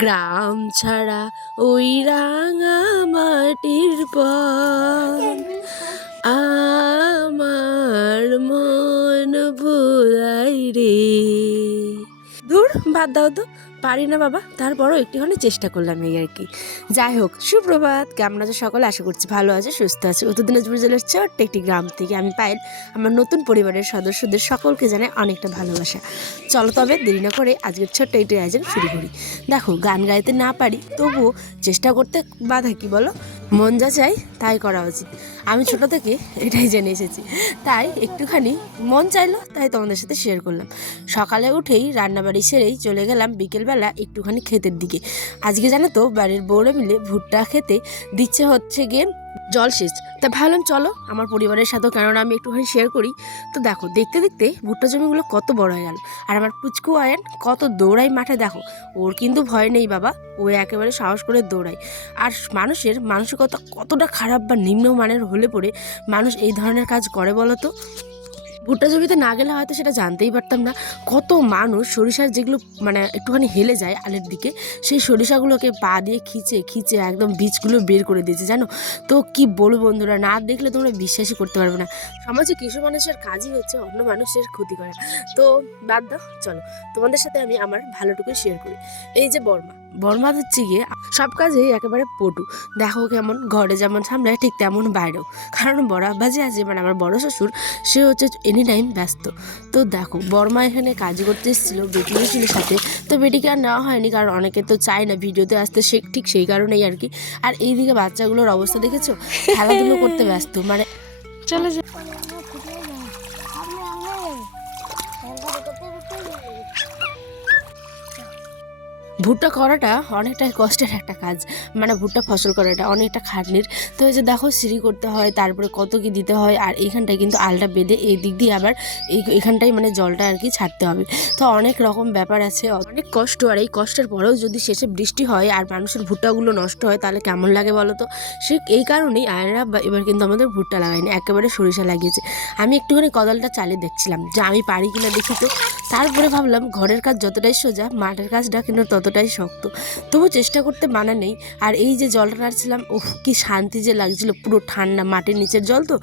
গ্রাম ছাড়া ওই রাঙা মাটির পর আমার মন ভোলাই রে। দূর বাদ দাও তো, পারি না বাবা, তারপরও একটুখানি চেষ্টা করলাম এই আর কি। যাই হোক, সুপ্রভাত, কেমন আছে সকলে? আশা করছি ভালো আছে, সুস্থ আছে। উত্তর দিনাজপুর জেলার ছোট্ট একটি গ্রাম থেকে আমি পায়েল আমার নতুন পরিবারের সদস্যদের সকলকে জানাই অনেকটা ভালোবাসা। চলো তবে দেরি না করে আজকের ছোট্ট একটি আয়োজন শুরু করি। দেখো, গান গাইতে না পারি, তবুও চেষ্টা করতে বাধা কি বলো? মন যা চাই তাই করা উচিত। আমি ছোট থেকে এটাই জেনে এসেছি, তাই একটুখানি মন চাইলো তাই তোমাদের সাথে শেয়ার করলাম। সকালে উঠেই রান্নাবাড়ি সেরেই চলে গেলাম বিকেলবেলা একটুখানি ক্ষেতের দিকে। আজকে জানো তো, বাড়ির বউরা মিলে ভুট্টা খেতে দিচ্ছে হচ্ছে গিয়ে জলসেচ। তা ভাবলাম চলো আমার পরিবারের সাথেও, কেননা আমি একটুখানি শেয়ার করি। তো দেখো, দেখতে দেখতে ভুট্টা জমিগুলো কত বড় হয়ে গেল। আর আমার পুচকু আয়ান কত দৌড়াই মাঠে, দেখো ওর কিন্তু ভয় নেই বাবা, ও একেবারে সাহস করে দৌড়ায়। আর মানুষের মানসিকতা কতটা খারাপ বা নিম্নমানের হলে পরে মানুষ এই ধরনের কাজ করে বলো তো। ভুট্টা জমিতে না গেলে হয়তো সেটা জানতেই পারতাম না। কত মানুষ সরিষার যেগুলো মানে একটুখানি হেলে যায় আলের দিকে, সেই সরিষাগুলোকে পা দিয়ে খিচে খিচে একদম বীজগুলো বের করে দিয়েছে জানো। তো কি বলবো বন্ধুরা, না দেখলে তোমরা বিশ্বাসই করতে পারবে না। সমাজে কিছু মানুষের কাজই হচ্ছে অন্য মানুষের ক্ষতি করা। তো বাদ দাও, চলো তোমাদের সাথে আমি আমার ভালোটুকু শেয়ার করি। এই যে বর্মা হচ্ছে গিয়ে সব কাজেই একেবারে পটু। দেখো কেমন ঘরে যেমন সামলায় ঠিক তেমন বাইরেও। কারণ বড় আব্বাজি আছে, মানে আমার বড় শ্বশুর, সে হচ্ছে এনি টাইম ব্যস্ত। তো দেখো, বর্মা এখানে কাজ করতে এসেছিলো, বেটিও ছিল সাথে। তো বেটিকে আর নেওয়া হয়নি, কারণ অনেকে তো চায় না ভিডিওতে আসতে, সে ঠিক সেই কারণেই আর কি। আর এইদিকে বাচ্চাগুলোর অবস্থা দেখেছো, খেলাধুলো করতে ব্যস্ত, মানে চলে যায়। ভুট্টা করাটা অনেকটা কষ্টের একটা কাজ, মানে ভুট্টা ফসল করাটা অনেকটা খাটনির। তো এই যে দেখো, সিঁড়ি করতে হয়, তারপরে কত কি দিতে হয়। আর এইখানটায় কিন্তু আলটা বেঁধে এই দিক দিয়ে আবার এখানটাই মানে জলটা আর কি ছাড়তে হবে। তো অনেক রকম ব্যাপার আছে, অনেক কষ্ট। আর এই কষ্টের পরেও যদি শেষে বৃষ্টি হয় আর মানুষের ভুট্টাগুলো নষ্ট হয়, তাহলে কেমন লাগে বলো তো। সে এই কারণেই আয়রা এবার কিন্তু আমাদের ভুট্টা লাগায়নি, একেবারে সরিষা লাগিয়েছে। আমি একটুখানি কদালটা চালিয়ে দেখছিলাম যে আমি পারি কিনা দেখি। তো তারপরে ভাবলাম, ঘরের কাজ যতটাই সোজা, মাঠের কাজটা কিন্তু ততটাই শক্ত। তবু চেষ্টা করতে মানা নেই। আর এই যে জলটা নাড়ছিলাম, ওহ কি শান্তি যে লাগছিল, পুরো ঠান্ডা, মাটির নিচের জল তো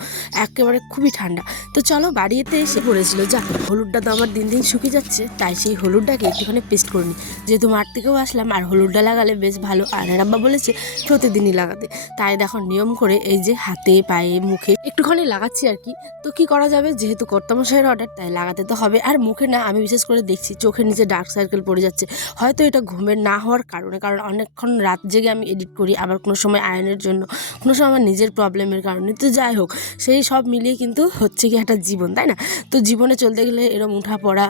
একেবারে খুবই ঠান্ডা। তো চলো, বাড়িতে এসে পড়েছিল, যা হলুদটা তো আমার দিন দিন শুকিয়ে যাচ্ছে, তাই সেই হলুদটাকে একটুখানি পেস্ট করে নিই। যেহেতু মাঠ থেকেও আসলাম, আর হলুদটা লাগালে বেশ ভালো। আর আব্বা বলেছে প্রতিদিনই লাগাতে, তাই দেখো নিয়ম করে এই যে হাতে পায়ে মুখে একটুখানি লাগাচ্ছি আর কি। তো কি করা যাবে, যেহেতু কর্তামশাইয়ের অর্ডার, তাই লাগাতে তো হবে। আর মুখে না, আমি বিশেষ করে দেখছি চোখের নিচে ডার্ক সার্কেল পড়ে যাচ্ছে। হয়তো এটা ঘুমের না হওয়ার কারণে, কারণ অনেকক্ষণ রাত জেগে আমি এডিট করি, আবার কোনো সময় আয়নের জন্য, কোনো সময় আমার নিজের প্রবলেমের কারণে। তো যাই হোক, সেই সব মিলিয়ে কিন্তু হচ্ছে কি একটা জীবন, তাই না? তো জীবনে চলতে গেলে এরকম উঠা পড়া,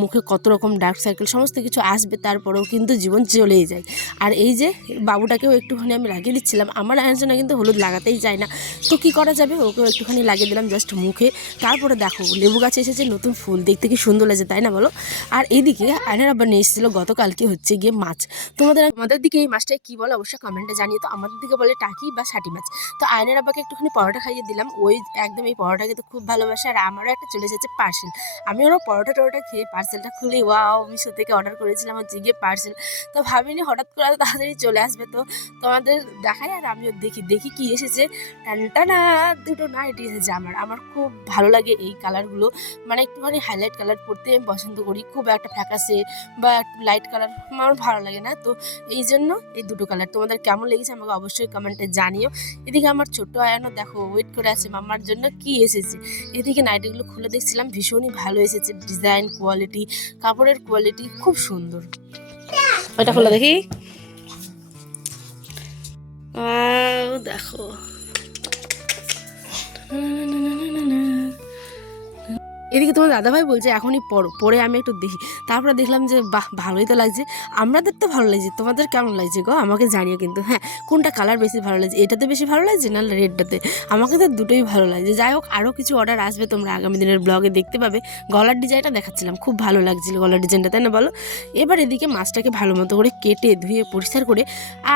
মুখে কত রকম ডার্ক সার্কেল সমস্ত কিছু আসবে, তারপরেও কিন্তু জীবন চলেই যায়। আর এই যে বাবুটাকেও একটুখানি আমি লাগিয়ে দিচ্ছিলাম, আমার আয়নজনা কিন্তু হলুদ লাগাতেই যায় না। তো কি করা যাবে, ওকেও একটুখানি লাগিয়ে দিলাম জাস্ট মুখে। তারপরে দেখো, লেবু গাছে এসেছে নতুন ফুল, দেখতে কি সুন্দর লাগছে, তাই না বলো? আর এইদিকে আয়নের আবার নিয়ে এসেছিলো গতকালকে হচ্ছে গিয়ে মাছ। তোমাদের দিকে এই মাছটাকে কি বলে অবশ্যই কমেন্টে জানিয়ে। তো আমাদের দিকে বলে টাকি বা ষাটি মাছ। তো আয়নের আব্বাকে একটুখানি পরোটা খাইয়ে দিলাম, ওই একদম এই পরোটাকে তো খুব ভালোবাসে। আর আমারও একটা চলে এসেছে পার্সেল। আমি ওরা পরোটা খেয়ে পার্সেলটা খুলে ওয়াও, মিশো থেকে অর্ডার করেছিলাম হচ্ছে গিয়ে পার্সেল। তো ভাবিনি হঠাৎ করে এত তাড়াতাড়ি চলে আসবে। তো তোমাদের দেখাই, আর আমিও দেখি কি এসেছে। টানটানা, দুটো নাইটি এসেছে। আমার খুব ভালো লাগে এই কালারগুলো, মানে একটুখানি হাইলাইট কালার পরতে আমি পছন্দ করি, খুব একটা ফ্যাকাসে বা একটু লাইট কালার আমার ভালো লাগে না। তো এই জন্য এই দুটো কালার। তোমাদের কেমন লেগেছে আমাকে অবশ্যই কমেন্টে জানিও। এদিকে আমার ছোট্ট আয়ানও দেখো ওয়েট করে আছে মাম্মার জন্য কি এসেছে। এদিকে নাইটিগুলো খুলে দেখছিলাম, ভীষণই ভালো এসেছে, ডিজাইন, কোয়ালিটি, কাপড়ের কোয়ালিটি খুব সুন্দর। ওইটা খুলে দেখি, দেখো এদিকে তোমার দাদাভাই বলছে এখনই পরে আমি একটু দেখি। তারপরে দেখলাম যে বাহ, ভালোই তো লাগছে। আমাদের তো ভালো লাগছে, তোমাদের কেমন লাগছে গো আমাকে জানিও কিন্তু। হ্যাঁ, কোনটা কালার বেশি ভালো লাগছে, এটাতে বেশি ভালো লাগছে না রেডটাতে? আমাকে তো দুটোই ভালো লাগছে। যাই হোক, আরও কিছু অর্ডার আসবে, তোমরা আগামী দিনের ব্লগে দেখতে পাবে। গলার ডিজাইনটা দেখাচ্ছিলাম, খুব ভালো লাগছিল গলার ডিজাইনটা, তাই না বলো? এবার এদিকে মাছটাকে ভালো মতো করে কেটে ধুয়ে পরিষ্কার করে,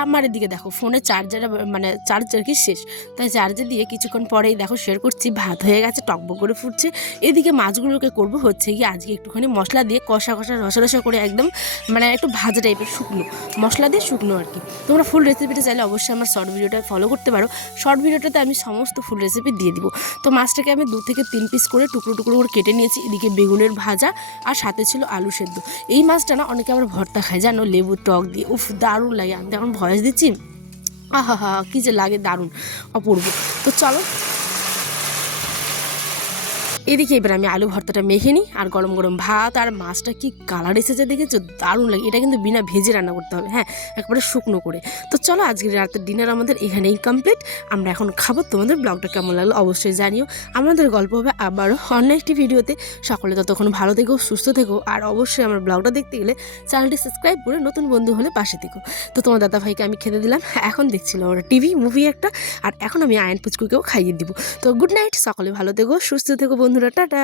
আমার এদিকে দেখো ফোনে চার্জার মানে চার্জার কি শেষ, তাই চার্জার দিয়ে কিছুক্ষণ পরেই দেখো শেয়ার করছি, ভাত হয়ে গেছে, টকবক করে ফুটছে। এদিকে মাছগুলোকে করবো হচ্ছে গিয়ে আজকে একটুখানি মশলা দিয়ে কষা রসা রসা করে একদম মানে একটু ভাজা টাইপের শুকনো মশলা দিয়ে শুকনো আর কি। তোমরা ফুল রেসিপিটা চাইলে অবশ্যই আমার শর্ট ভিডিওটা ফলো করতে পারো। শর্ট ভিডিওটাতে আমি সমস্ত ফুল রেসিপি দিয়ে দিব। তো মাছটাকে আমি 2 থেকে 3 পিস করে টুকরো টুকরো করে কেটে নিয়েছি। এদিকে বেগুনের ভাজা আর সাথে ছিল আলু সেদ্ধ। এই মাছটা না অনেকে আবার ভর্তা খায় জানো, লেবুর টক দিয়ে। উফ, দারুণ লাগে। আমি তো এখন ভয়েস দিচ্ছি, আহা হা কী যে লাগে, দারুণ অপূর্ব। তো চলো এদিকে এবার আমি আলু ভর্তাটা মেখে নিই, আর গরম গরম ভাত আর মাছটা কি কালার এসেছে দেখেছো, দারুণ লাগে। এটা কিন্তু বিনা ভেজে রান্না করতে হবে, হ্যাঁ, একবারে শুকনো করে। তো চলো আজকের রাতের ডিনার আমাদের এখানেই কমপ্লিট। আমরা এখন খাবো। তোমাদের ব্লগটা কেমন লাগলো অবশ্যই জানিও। আমাদের গল্প হবে আবারও অন্য একটি ভিডিওতে। সকলে ততক্ষণ ভালো থেকো, সুস্থ থেকো, আর অবশ্যই আমার ব্লগটা দেখতে গেলে চ্যানেলটি সাবস্ক্রাইব করে নতুন বন্ধু হলে পাশে থেকো। তো তোমার দাদা ভাইকে আমি খেতে দিলাম, এখন দেখছিল ওরা টিভি মুভি একটা, আর এখন আমি আয়ন পুচকুকেও খাইয়ে দিব। তো গুড নাইট, সকলে ভালো থেকো, সুস্থ থেকো বন্ধুরা, টাটা।